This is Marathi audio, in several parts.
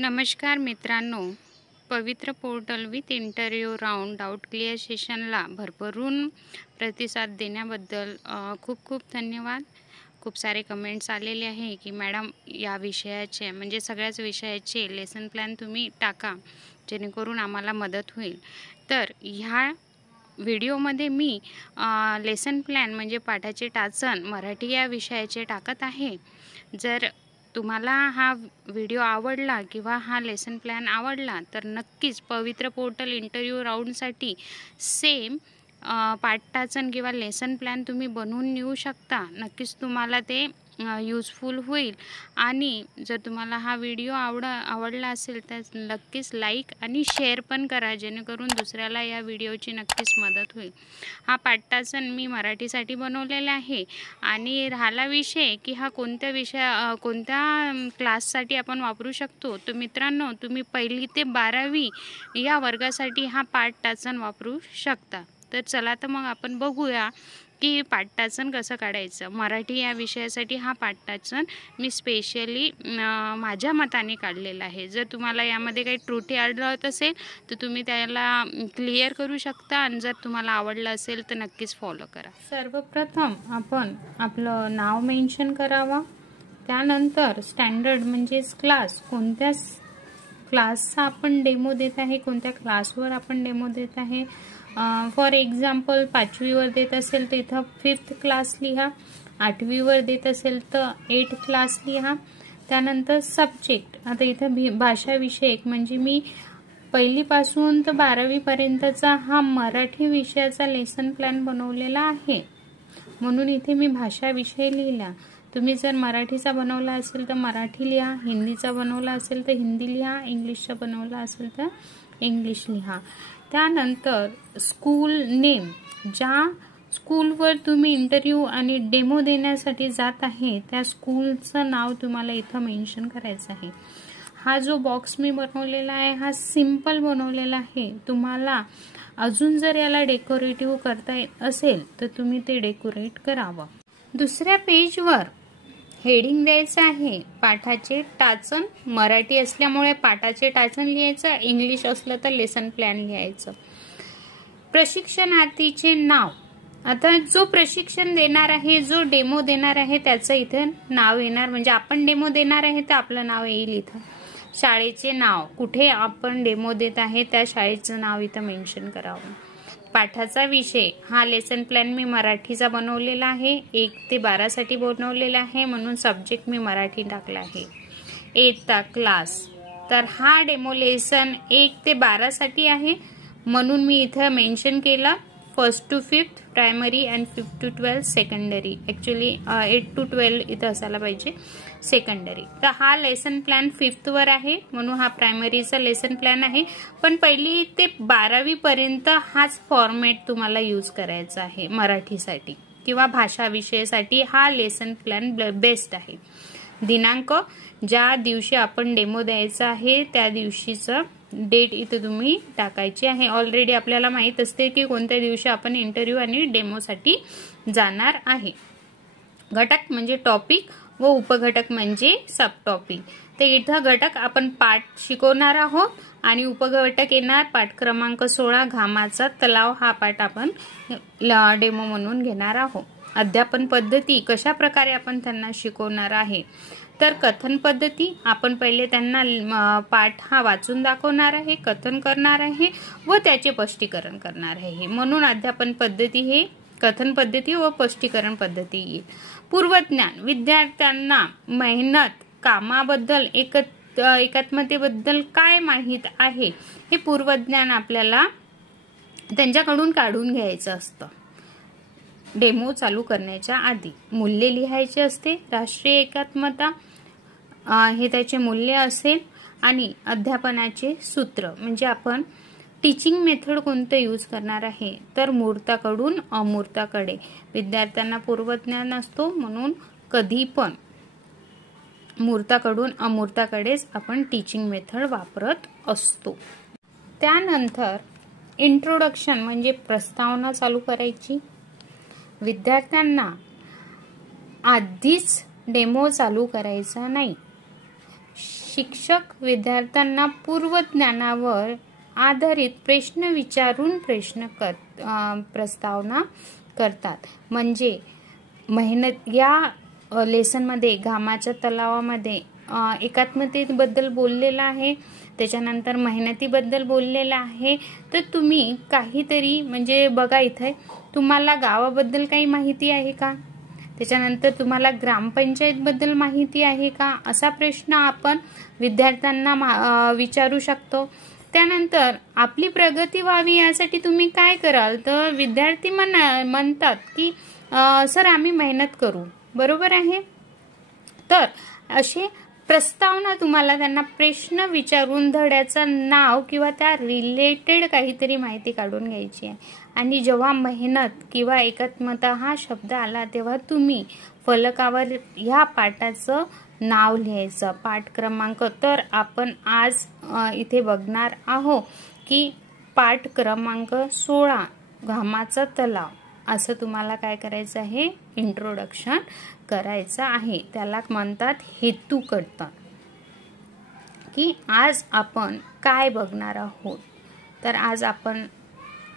नमस्कार मित्रांनो, Pavitra portal with interview round doubt clear सेशनला भरभरून प्रतिसाद देण्याबद्दल खूप खूप धन्यवाद। खूप सारे कमेंट्स आलेले आहे की मॅडम या विषयाचे म्हणजे सगळ्याच विषयाचे लेसन प्लॅन तुम्ही टाका जेणेकरून आम्हाला मदत होईल। तर ह्या व्हिडिओमध्ये मी लेसन प्लॅन म्हणजे पाठाचे टाचन मराठी या विषयाचे टाकत आहे। जर तुम्हाला हा व्हिडिओ आवडला किंवा हा लेसन प्लॅन आवडला तर नक्कीच पवित्र पोर्टल इंटरव्ह्यू राऊंडसाठी सेम पाठ टाचन किंवा लेसन प्लॅन तुम्ही बनवून नेऊ शकता। नक्कीच तुम्हाला ते यूजफुल होईल आणि जर तुम्हाला हा व्हिडिओ आवडला असेल तर नक्कीच लाईक आणि शेअर पण करा जेणेकरून दुसऱ्याला या व्हिडिओची नक्कीच मदत होईल। हा पाठ टाचन मी मराठीसाठी बनवलेला आहे आणि राहिला विषय की हा कोणत्या क्लाससाठी आपण वापरू शकतो, तर मित्रांनो तुम्ही 1ली ते 12वी या वर्गासाठी हा पाठ टाचन वापरू शकता। तर चला तर मग आपण बघूया की पाठ टाचन कसं काढायचं। मराठी या विषयासाठी हा पाठ टाचन मी स्पेशली माझ्या मताने काढलेला आहे। जर तुम्हाला यामध्ये काही त्रुटी आढळत असेल तर तुम्ही त्याला क्लिअर करू शकता आणि जर तुम्हाला आवडलं असेल तर नक्कीच फॉलो करा। सर्वप्रथम आपण आपलं नाव मेन्शन करावा, त्यानंतर स्टँडर्ड म्हणजेच क्लास, कोणत्या क्लासचा आपण डेमो देत आहे, कोणत्या क्लासवर आपण डेमो देत आहे। फॉर एक्झाम्पल 5वीवर देत असेल तर इथं 5th क्लास लिहा, 8वीवर देत असेल तर 8th क्लास लिहा। त्यानंतर सब्जेक्ट, आता इथं भाषा विषयक म्हणजे मी 1ली पासून तर 12वी पर्यंतचा हा मराठी विषयाचा लेसन प्लॅन बनवलेला आहे म्हणून इथे मी भाषा विषय लिहिला। तुम्ही जर मराठीचा बनवला असेल तर मराठी लिहा, हिंदीचा बनवला असेल तर हिंदी लिहा, इंग्लिशचा बनवला असेल तर इंग्लिश लिहा। त्यानंतर स्कूल नेम, ज्या स्कूलवर तुम्ही इंटरव्ह्यू आणि डेमो देण्यासाठी जात आहे त्या स्कूलचं नाव तुम्हाला इथं मेन्शन करायचं आहे। हा जो बॉक्स मी बनवलेला आहे हा सिंपल बनवलेला आहे। तुम्हाला अजून जर याला डेकोरेटिव्ह करता येत असेल तर तुम्ही ते डेकोरेट करावं। दुसऱ्या पेजवर हेडिंग द्यायचं आहे पाठाचे टाचन, मराठी असल्यामुळे पाठाचे टाचन लिहायचं, इंग्लिश असलं तर लेसन प्लॅन लिहायचं। प्रशिक्षणार्थीचे नाव, आता जो प्रशिक्षण देणार आहे, जो डेमो देणार आहे त्याचं इथे नाव येणार, म्हणजे आपण डेमो देणार आहे तर आपलं नाव येईल इथं। शाळेचे नाव, कुठे आपण डेमो देत आहे त्या शाळेचं नाव इथं मेन्शन करावं। पाठाचा विषय, हा लेसन प्लॅन मी मराठीचा बनवलेला आहे, 1 ते 12 साठी बनवलेला आहे म्हणून सब्जेक्ट मी मराठी टाकला आहे। 8th क्लास, तर हा डेमो लेसन 1 ते 12 साठी आहे म्हणून मी इथं मेन्शन केलं 1st to 5th primary and 5th to 12th secondary. Actually 8 to 12 इथं असायला पाहिजे सेकंडरी। तर हा लेसन प्लॅन 5th वर आहे म्हणून हा प्रायमरीचा लेसन प्लॅन आहे, पण 1ली ते 12वी पर्यंत हाच फॉर्मॅट तुम्हाला यूज करायचा आहे मराठीसाठी किंवा भाषा विषयासाठी हा लेसन प्लॅन बेस्ट आहे। दिनांक, ज्या दिवशी आपण डेमो द्यायचा आहे त्या दिवशीचं डेट इथे तुम्ही टाकायची आहे। ऑलरेडी आपल्याला माहित असते की कोणत्या दिवशी आपण इंटरव्ह्यू आणि डेमोसाठी जाणार आहे। घटक म्हणजे टॉपिक व उपघटक म्हणजे सब टॉपिक। तर इथं घटक आपण पाठ शिकवणार आहोत आणि उपघटक येणार पाठ क्रमांक 16 घामाचा तलाव, हा पाठ आपण डेमो म्हणून घेणार आहोत। अध्यापन पद्धती, कशा प्रकारे आपण त्यांना शिकवणार आहे, तर कथन पद्धती, आपण पहिले त्यांना पाठ हा वाचून दाखवणार आहे, कथन करणार आहे व त्याचे स्पष्टीकरण करणार आहे म्हणून अध्यापन पद्धती हे कथन पद्धती व स्पष्टीकरण पद्धती येईल। पूर्वज्ञान, विद्यार्थ्यांना मेहनत, कामाबद्दल, एकात्मतेबद्दल काय माहित आहे हे पूर्वज्ञान आपल्याला त्यांच्याकडून काढून घ्यायचं असतं डेमो चालू करण्याच्या आधी। मूल्य लिहायचे असते, राष्ट्रीय एकात्मता हे त्याचे मूल्य असेल आणि अध्यापनाचे सूत्र म्हणजे आपण टीचिंग मेथड कोणतं यूज करणार आहे, तर मूर्ताकडून अमूर्ताकडे। विद्यार्थ्यांना पूर्वज्ञान असतो म्हणून कधी पण मूर्ताकडून अमूर्ताकडेच आपण टीचिंग मेथड वापरत असतो। त्यानंतर इंट्रोडक्शन म्हणजे प्रस्तावना चालू करायची। विद्यार्थ्यांना आधीच डेमो चालू करायचा नाही, शिक्षक विद्यार्थ्यांना पूर्वज्ञानावर आधारित प्रश्न विचारून प्रस्तावना करतात. म्हणजे मेहनत या लेसनमध्ये घामाच्या तलावामध्ये एकात्मतेबद्दल बोललेलं आहे, त्याच्यानंतर मेहनतीबद्दल बोललेलं आहे. तर तुम्ही काहीतरी म्हणजे बघा, इथे तुम्हाला गावाबद्दल काही माहिती आहे का, त्याच्यानंतर तुम्हाला ग्रामपंचायतबद्दल माहिती आहे का, असा प्रश्न आपण विद्यार्थ्यांना विचारू शकतो. त्यानंतर आपली प्रगती व्हावी यासाठी तुम्ही काय कराल, तर विद्यार्थी म्हणतात की सर आम्ही मेहनत करू, बरोबर आहे. तर असे प्रस्तावना तुम्हाला त्यांना प्रश्न विचारून धड्याचं नाव किंवा त्या रिलेटेड काहीतरी माहिती काढून घ्यायची आहे. आणि जेव्हा मेहनत किंवा एकात्मता हा शब्द आला तेव्हा तुम्ही फलकावर ह्या पाठाचं नाव लिहायचं, पाठ क्रमांक. तर आपण आज इथे बघणार आहोत की पाठ क्रमांक 16 घामाचा तलाव, असं तुम्हाला काय करायचं आहे, इंट्रोडक्शन करायचं आहे. त्याला म्हणतात हेतुकथन. की आज आपण काय बघणार आहोत, तर आज आपण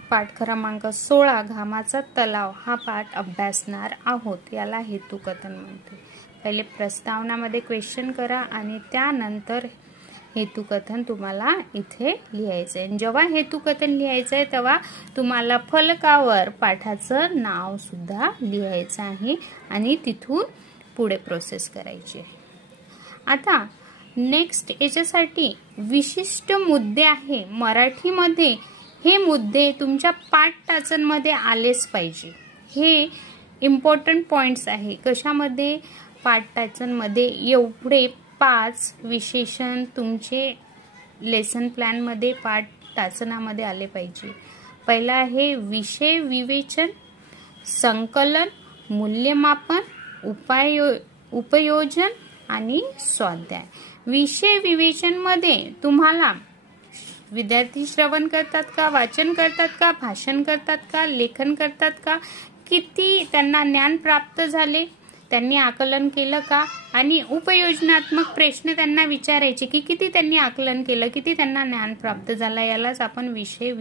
पाठ क्रमांक 16 घामाचा तलाव हा पाठ अभ्यासणार आहोत. याला हेतुकथन म्हणते. पहिले प्रस्तावनामध्ये क्वेश्चन करा आणि त्यानंतर हेतुकथन तुम्हाला इथे लिहायचं आहे. जेव्हा हेतुकथन लिहायचं आहे तेव्हा तुम्हाला फलकावर पाठाचं नाव सुद्धा लिहायचं आहे आणि तिथून पुढे प्रोसेस करायची आहे. आता नेक्स्ट याच्यासाठी विशिष्ट मुद्दे आहे मराठीमध्ये. हे मुद्दे तुमच्या पाठटाचनमध्ये आलेच पाहिजे. हे इम्पॉर्टंट पॉइंट्स आहे. कशामध्ये, पाठटाचनमध्ये. एवढे 5 विशेषण तुमचे लेसन प्लॅनमध्ये पाठटाचनामध्ये आले पाहिजे. पहिला आहे विषय विवेचन, संकलन, मूल्यमापन, उपयोजन आणि स्वाध्याय. विषय विवेचन मध्ये तुम्हाला विद्यार्थी श्रवण करतात का, वाचन करतात का, भाषण करतात का, लेखन करतात का, किती त्यांना ज्ञान प्राप्त झाले, त्यांनी आकलन केलं का, आणि उपयोजनात्मक प्रश्न त्यांना विचारायचे की किती त्यांनी आकलन केलं, किती त्यांना ज्ञान प्राप्त झालं. यालाच आपण विषय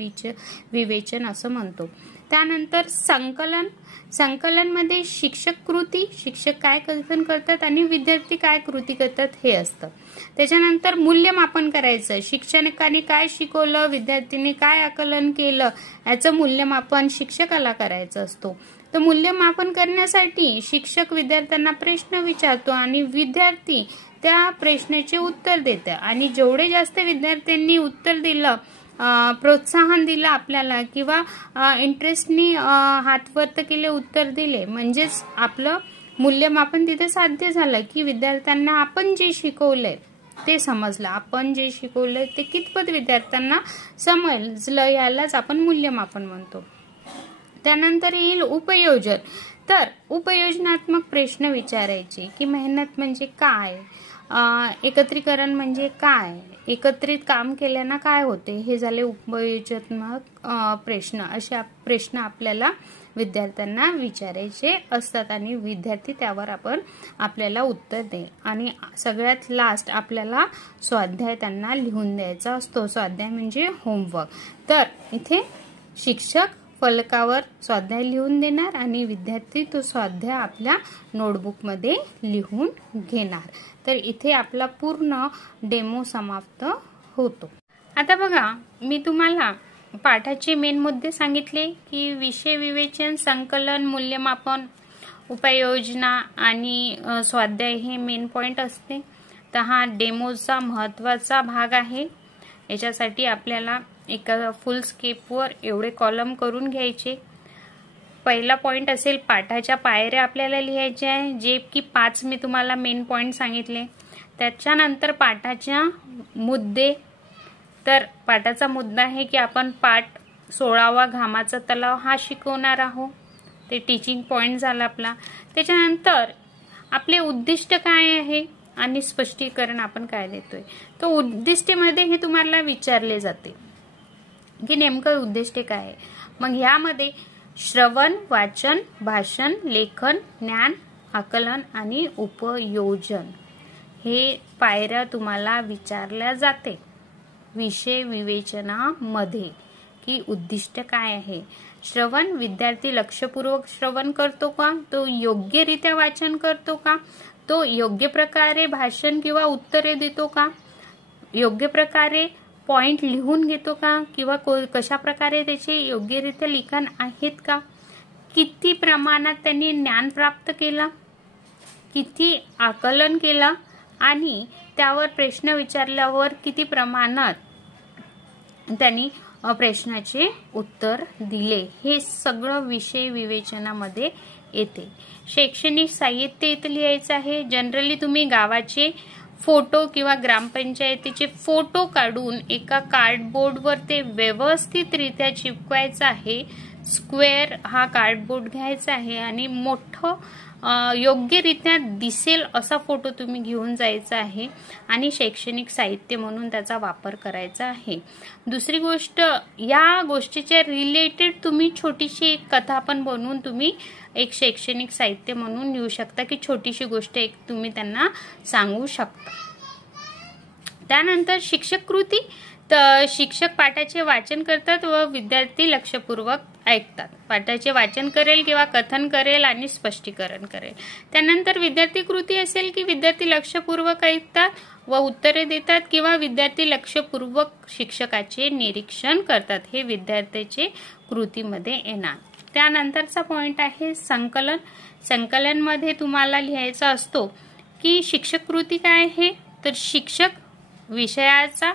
विवेचन असं म्हणतो. त्यानंतर संकलन. संकलनमध्ये शिक्षक कृती, शिक्षक काय कथन करतात आणि विद्यार्थी काय कृती करतात हे असतं. त्याच्यानंतर मूल्यमापन करायचं. शिक्षकाने काय शिकवलं, विद्यार्थीने काय आकलन केलं, याचं मूल्यमापन शिक्षकाला करायचं असतो. तर मूल्यमापन करण्यासाठी शिक्षक विद्यार्थ्यांना प्रश्न विचारतो आणि विद्यार्थी त्या प्रश्नाचे उत्तर देतं. आणि जेवढे जास्त विद्यार्थ्यांनी उत्तर दिलं, प्रोत्साहन दिलं आपल्याला किंवा इंटरेस्टनी हातवर्त केले, उत्तर दिले, म्हणजेच आपलं मूल्यमापन तिथे साध्य झालं की विद्यार्थ्यांना आपण जे शिकवलंय ते समजलं, आपण जे शिकवलंय ते कितपत विद्यार्थ्यांना समजलं, यालाच आपण मूल्यमापन म्हणतो. त्यानंतर येईल उपयोजन. तर उपयोजनात्मक प्रश्न विचारायचे की मेहनत म्हणजे काय, एकत्रीकरण म्हणजे काय, एकत्रित काम केल्यानं काय होते, हे झाले उपयोजनात्मक प्रश्न. अशा प्रश्न आपल्याला विद्यार्थ्यांना विचारायचे असतात आणि विद्यार्थी त्यावर आपल्याला उत्तर दे. आणि सगळ्यात लास्ट आपल्याला स्वाध्याय त्यांना लिहून द्यायचा असतो. स्वाध्याय म्हणजे होमवर्क. तर इथे शिक्षक फलकावर स्वाध्याय लिहून देणार आणि विद्यार्थी तो स्वाध्याय आपल्या नोटबुकमध्ये लिहून घेणार. तर इथे आपला पूर्ण डेमो समाप्त होतो. आता बघा, मी तुम्हाला पाठाचे मेन मुद्दे सांगितले की विषय विवेचन, संकलन, मूल्यमापन, उपाययोजना आणि स्वाध्याय हे मेन पॉइंट असते. तर हा डेमोचा महत्त्वाचा भाग आहे. याच्यासाठी आपल्याला एका फुल स्केपवर एवढे कॉलम करून घ्यायचे. पहिला पॉइंट असेल पाठाच्या पायऱ्या आपल्याला लिहायच्या आहे, जे की 5 मी तुम्हाला मेन पॉइंट सांगितले. त्याच्यानंतर पाठाच्या मुद्दे. तर पाठाचा मुद्दा आहे की आपण पाठ 16वा घामाचा तलाव हा शिकवणार आहोत. ते टीचिंग पॉइंट झाला आपला. त्याच्यानंतर आपले उद्दिष्ट काय आहे आणि स्पष्टीकरण आपण काय देतोय. तो उद्दिष्टामध्ये हे तुम्हाला विचारले जाते की नेमकं उद्दिष्ट काय आहे. मग यामध्ये श्रवण, वाचन, भाषण, लेखन, ज्ञान, आकलन आणि उपयोजन हे पायऱ्या तुम्हाला विचारल्या जाते विषय विवेचनामध्ये की उद्दिष्ट काय आहे. श्रवण, विद्यार्थी लक्षपूर्वक श्रवण करतो का, तो योग्यरित्या वाचन करतो का, तो योग्य प्रकारे भाषण किंवा उत्तरे देतो का, योग्य प्रकारे पॉइंट लिहून घेतो का, किंवा कशा प्रकारे त्याचे योग्यरित्या लिखाण आहेत का, किती प्रमाणात त्यांनी ज्ञान प्राप्त केला, किती आकलन केला आणि त्यावर प्रश्न विचारल्यावर किती प्रमाणात त्यांनी प्रश्नाचे उत्तर दिले, हे सगळं विषय विवेचनामध्ये येते. शैक्षणिक साहित्य इथे लिहायचं आहे. जनरली तुम्ही गावाचे फोटो किंवा ग्रामपंचायतीचे फोटो काढून एका कार्डबोर्डवर ते व्यवस्थितरित्या चिपकवायचं आहे. स्क्वेअर हा कार्डबोर्ड घ्यायचा आहे आणि मोठं योग्यरित्या दिसेल असा फोटो तुम्ही घेऊन जायचा आहे आणि शैक्षणिक साहित्य म्हणून त्याचा वापर करायचा आहे. दुसरी गोष्ट, या गोष्टीच्या रिलेटेड तुम्ही छोटीशी एक कथा पण बनवून तुम्ही एक शैक्षणिक साहित्य म्हणून लिहू शकता की छोटीशी गोष्ट एक तुम्ही त्यांना सांगू शकता. त्यानंतर शिक्षक कृती, तर शिक्षक पाठाचे वाचन करतात व विद्यार्थी लक्षपूर्वक ऐकतात. पाठाचे वाचन करेल किंवा कथन करेल आणि स्पष्टीकरण करेल. त्यानंतर विद्यार्थी कृती असेल की विद्यार्थी लक्षपूर्वक ऐकतात व उत्तरे देतात किंवा विद्यार्थी लक्षपूर्वक शिक्षकाचे निरीक्षण करतात. हे विद्यार्थ्याचे कृतीमध्ये येणार. त्यानंतरचा पॉइंट आहे संकलन. संकलनमध्ये तुम्हाला लिहायचा असतो की शिक्षक कृती काय आहे, तर शिक्षक विषयाचा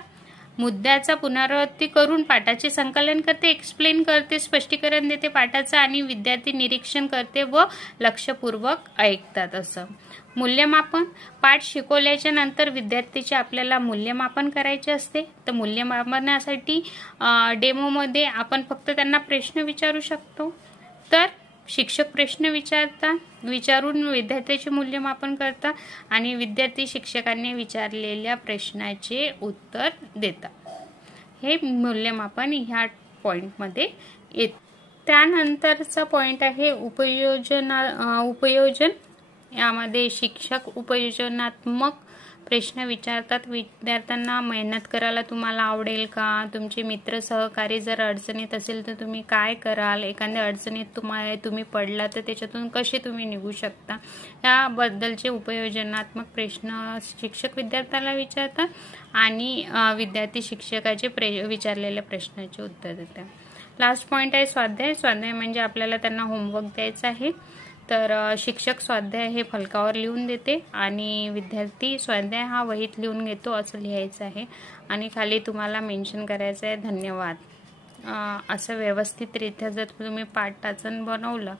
मुद्द्याचा पुनरावृत्ती करून पाठाचे संकलन करते, एक्सप्लेन करते, स्पष्टीकरण देते पाठाचं आणि विद्यार्थी निरीक्षण करते व लक्षपूर्वक ऐकतात. असं मूल्यमापन, पाठ शिकवल्याच्या नंतर विद्यार्थीचे आपल्याला मूल्यमापन करायचे असते. तर मूल्यमापनासाठी डेमोमध्ये आपण फक्त त्यांना प्रश्न विचारू शकतो. तर शिक्षक प्रश्न विचारून विद्यार्थ्याचे मूल्यमापन करतात आणि विद्यार्थी शिक्षकांनी विचारलेल्या प्रश्नाचे उत्तर देतात. हे मूल्यमापन ह्या पॉइंटमध्ये येते. त्यानंतरचा पॉइंट आहे उपयोजन. यामध्ये शिक्षक उपयोजनात्मक प्रश्न विचारतात. विद्यार्थ्यांना मेहनत करायला तुम्हाला आवडेल का, तुमचे मित्र सहकारी जर अडचणीत असेल तर तुम्ही काय कराल, एखाद्या अडचणीत तुम्ही पडला तर त्याच्यातून कसे तुम्ही निघू शकता, याबद्दलचे उपयोजनात्मक प्रश्न शिक्षक विद्यार्थ्याला विचारतात आणि विद्यार्थी शिक्षकाचे विचारलेल्या प्रश्नाचे उत्तर देतात. लास्ट पॉइंट आहे स्वाध्याय. स्वाध्याय म्हणजे आपल्याला त्यांना होमवर्क द्यायचा आहे. तर शिक्षक स्वाध्याय हे फलकावर लिहून देते आणि विद्यार्थी स्वाध्याय हा वहीत लिहून घेतो असं लिहायचं आहे आणि खाली तुम्हाला मेन्शन करायचं आहे धन्यवाद. असं व्यवस्थितरित्या जर तुम्ही पाठाचं बनवलं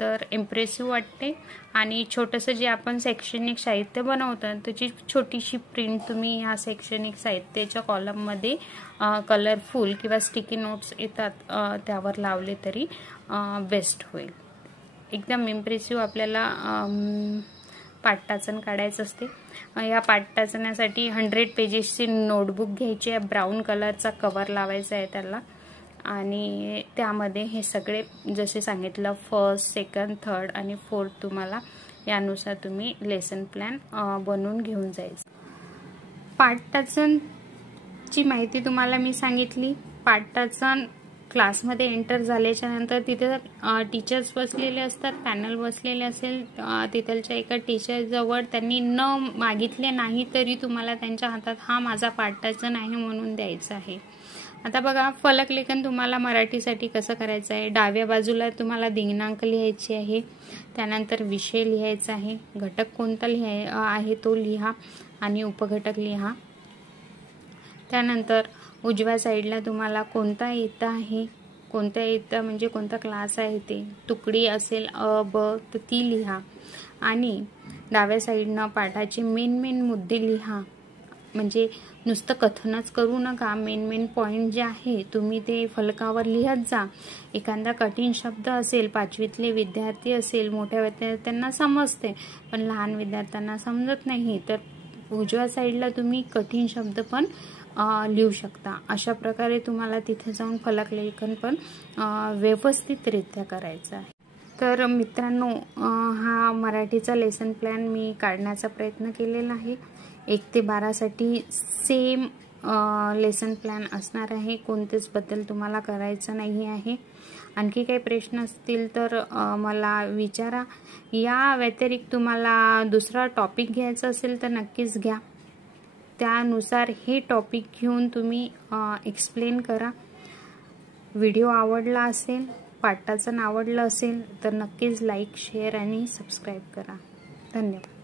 तर इम्प्रेसिव्ह वाटते आणि छोटंसं जे आपण शैक्षणिक साहित्य बनवतो त्याची छोटीशी प्रिंट तुम्ही ह्या शैक्षणिक साहित्याच्या कॉलममध्ये कलरफुल किंवा स्टिकी नोट्स येतात त्यावर लावले तरी बेस्ट होईल. एकदम इम्प्रेसिव्ह आपल्याला पाठटाचन काढायचं असते. या पाठटाचण्यासाठी 100 पेजेसची नोटबुक घ्यायची आहे. ब्राऊन कलरचा कवर लावायचा आहे त्याला आणि त्यामध्ये हे सगळे जसे सांगितलं फर्स्ट, सेकंड, थर्ड आणि फोर्थ तुम्हाला यानुसार तुम्ही लेसन प्लॅन बनवून घेऊन जायचं. पाठटाचनची माहिती तुम्हाला मी सांगितली. पाठटाचन क्लासमध्ये एंटर झाल्याच्या नंतर तिथे टीचर्स बसलेले असतात, पॅनल बसलेले असेल. तिथलच्या एका टीचरजवळ त्यांनी न मागितले नाही तरी तुम्हाला त्यांच्या हातात हा माझा पाठटाचन आहे म्हणून द्यायचा आहे. आता बघा फलक लेखन तुम्हाला मराठीसाठी कसं करायचं आहे. डाव्या बाजूला तुम्हाला दिनांक लिहायची आहे, त्यानंतर विषय लिहायचा आहे, घटक कोणता आहे तो लिहा आणि उपघटक लिहा. त्यानंतर उजव्या साईडला तुम्हाला कोणता येता आहे, कोणत्या येता म्हणजे कोणता क्लास आहे ते, तुकडी असेल अ ब तर ती लिहा आणि डाव्या साईडनं पाठाचे मेन मुद्दे लिहा. म्हणजे नुसतं कथनच करू नका, मेन पॉइंट जे आहे तुम्ही ते फलकावर लिहत जा. एखादा कठीण शब्द असेल, 5वीतले विद्यार्थी असेल, मोठ्या विद्यार्थ्यांना समजते पण लहान विद्यार्थ्यांना समजत नाही, तर उजव्या साईडला तुम्ही कठीण शब्द पण लिहू शकता. अशा प्रकारे तुम्हाला तिथे जाऊन फलक लेखन पण व्यवस्थितरित्या करायचं आहे. तर मित्रांनो, हा मराठीचा लेसन प्लॅन मी काढण्याचा प्रयत्न केलेला आहे. 1 ते 12 साठी सेम लेसन प्लॅन असणार आहे. कोणतेच बदल तुम्हाला करायचं नाही आहे. आणखी काही प्रश्न असतील तर मला विचारा. या व्यतिरिक्त तुम्हाला दुसरा टॉपिक घ्यायचा असेल तर नक्कीच घ्या. त्यानुसार हे टॉपिक घेऊन तुम्ही एक्सप्लेन करा. व्हिडिओ आवडला असेल, पाठाचं आवडलं असेल तर नक्कीच लाईक, शेअर आणि सबस्क्राईब करा. धन्यवाद.